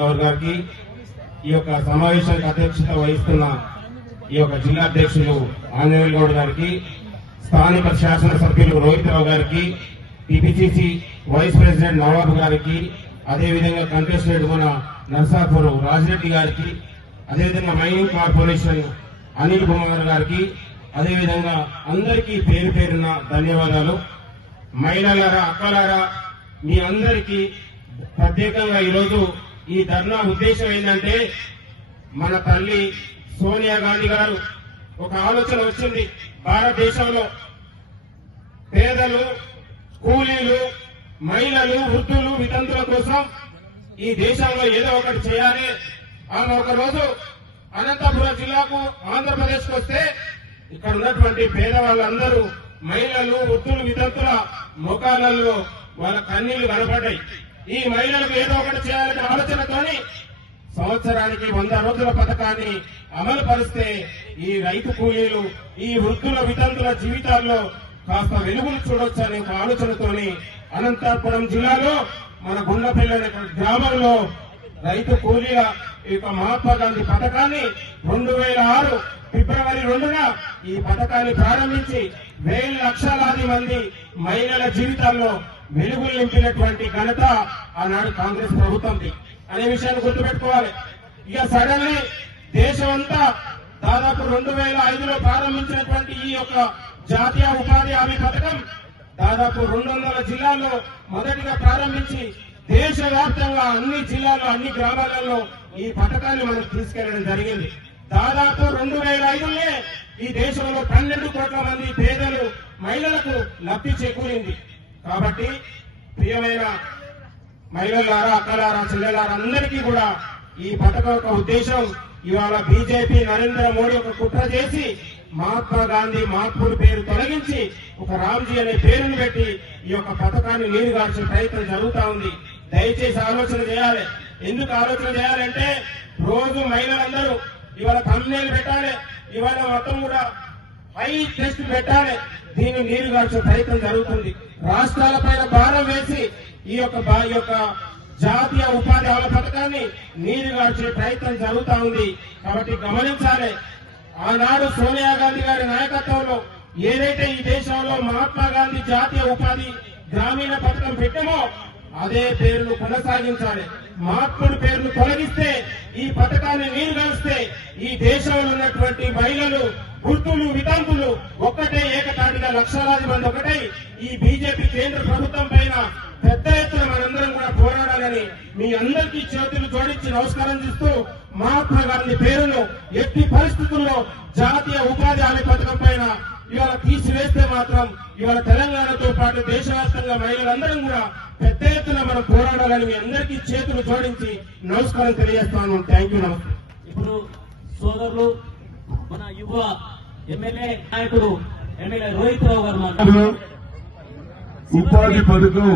గౌడ్ గారికి, ఈ యొక్క సమావేశానికి అధ్యక్షత వహిస్తున్న ఈ యొక్క జిల్లా అధ్యక్షులు ఆంజనేయులు గౌడ్ గారికి, స్థానిక శాసనసభ్యులు రోహిత్ రావు గారికి, టీపీసీసీ వైస్ ప్రెసిడెంట్ నవాబ్ గారికి, అదేవిధంగా కంటెస్టెడ్ మన నర్సాపూర్ రాజిరెడ్డి గారికి, అదేవిధంగా మైనింగ్ కార్పొరేషన్ అనిల్ కుమార్ గారికి, అదేవిధంగా అందరికీ పేరు పేరున ధన్యవాదాలు. మహిళలారా, అక్కలారా, మీ అందరికీ ప్రత్యేకంగా ఈరోజు ఈ ధర్నా ఉద్దేశం ఏంటంటే, మన తల్లి సోనియా గాంధీ గారు ఒక ఆలోచన వచ్చింది. భారతదేశంలో పేదలు, కూలీలు, మహిళలు, వృద్ధులు, వితంతుల కోసం ఈ దేశంలో ఏదో ఒకటి చేయాలి. ఆమె ఒక రోజు అనంతపురం జిల్లాకు ఆంధ్రప్రదేశ్ కు వస్తే ఇక్కడ ఉన్నటువంటి పేదవాళ్ళందరూ మహిళలు, వృద్ధులు, వితంతుల ముఖాలలో వాళ్ళ కన్నీళ్లు కనపడ్డాయి. ఈ మహిళలకు ఏదో ఒకటి చేయాలనే ఆలోచనతోని సంవత్సరానికి 100 రోజుల పథకాన్ని అమలు పరిస్తే ఈ రైతు కూలీలు, ఈ వృద్ధుల, వితంతుల జీవితాల్లో కాస్త వెలుగులు చూడొచ్చనే ఒక ఆలోచనతోని అనంతపురం జిల్లాలో మన గుండపల్లి అనే గ్రామంలో రైతు కూలీల ఈ యొక్క మహాత్మా గాంధీ పథకాన్ని 2006 ఫిబ్రవరి 2న ఈ పథకాన్ని ప్రారంభించి లక్షలాది మంది మహిళల జీవితాల్లో వెలుగులు నింపినటువంటి ఘనత ఆనాడు కాంగ్రెస్ ప్రభుత్వంది అనే విషయాన్ని గుర్తుపెట్టుకోవాలి. ఇక సడన్లీ దేశమంతా దాదాపు 2005లో ప్రారంభించినటువంటి ఈ యొక్క జాతీయ ఉపాధి హామీ పథకం దాదాపు 200 జిల్లాల్లో మొదటిగా ప్రారంభించి దేశవ్యాప్తంగా అన్ని జిల్లాల్లో, అన్ని గ్రామాలలో ఈ పథకాన్ని మనం తీసుకెళ్లడం జరిగింది. దాదాపు 2005లోనే ఈ దేశంలో 12 కోట్ల మంది పేదలు, మహిళలకు లబ్ధి చేకూరింది. కాబట్టి ప్రియమైన మహిళలారా, అక్కలారా, చెల్లెలారా, అందరికీ కూడా ఈ పథకం యొక్క ఉద్దేశం ఇవాళ బీజేపీ నరేంద్ర మోడీ ఒక కుట్ర చేసి మహాత్మా గాంధీ మహాత్ముడి పేరు తొలగించి ఒక రామ్జీ అనే పేరును పెట్టి ఈ యొక్క పథకాన్ని నీరుగార్చే ప్రయత్నం జరుగుతా ఉంది. దయచేసి ఆలోచన చేయాలి. ఎందుకు ఆలోచన చేయాలంటే, రోజు మహిళలందరూ ఇవాళ థంబ్నెయిల్ పెట్టాలి, ఇవాళ మొత్తం కూడా హై టెస్ట్ పెట్టాలి. దీన్ని నీరుగార్చే ప్రయత్నం జరుగుతుంది. రాష్ట్రాల పైన భారం వేసి ఈ యొక్క జాతీయ ఉపాధి హామీ పథకాన్ని నీరుగార్చే ప్రయత్నం జరుగుతా ఉంది. కాబట్టి గమనించాలి, ఆనాడు సోనియా గాంధీ గారి నాయకత్వంలో ఏదైతే ఈ దేశంలో మహాత్మా గాంధీ జాతీయ ఉపాధి గ్రామీణ పథకం పెట్టామో అదే పేరును కొనసాగించాలి. మహాత్ముడి పేరును తొలగిస్తే, ఈ పథకాన్ని నీరుగారిస్తే ఈ దేశంలో ఉన్నటువంటి మహిళలు, వృద్ధులు, వితంతులు ఒక్కటే ఏకతాటిగా లక్షలాది మంది ఒకటై ఈ బీజేపీ కేంద్ర ప్రభుత్వం పైన పెద్ద ఎత్తున మనందరం కూడా పోరాడాలని మీ అందరికీ చేతులు జోడించి నమస్కారం చేస్తూ, మహాత్మా గాంధీ పేరును ఎట్టి పరిస్థితుల్లో జాతీయ ఉపాధి హామీ పథకం పైన ఇవాళ తీసివేస్తే మాత్రం ఇవాళ తెలంగాణతో పాటు దేశవ్యాప్తంగా మహిళలందరం కూడా పెద్ద ఎత్తున మనం పోరాడాలని మీ అందరికీ చేతులు జోడించి నమస్కారం తెలియజేస్తాను. Thank you. నమస్తే. ఇప్పుడు సోదరులు మన యువ ఎమ్మెల్యే నాయకుడు ఎమ్మెల్యే రోహిత్ రావు గారు ఉపాధి పథకం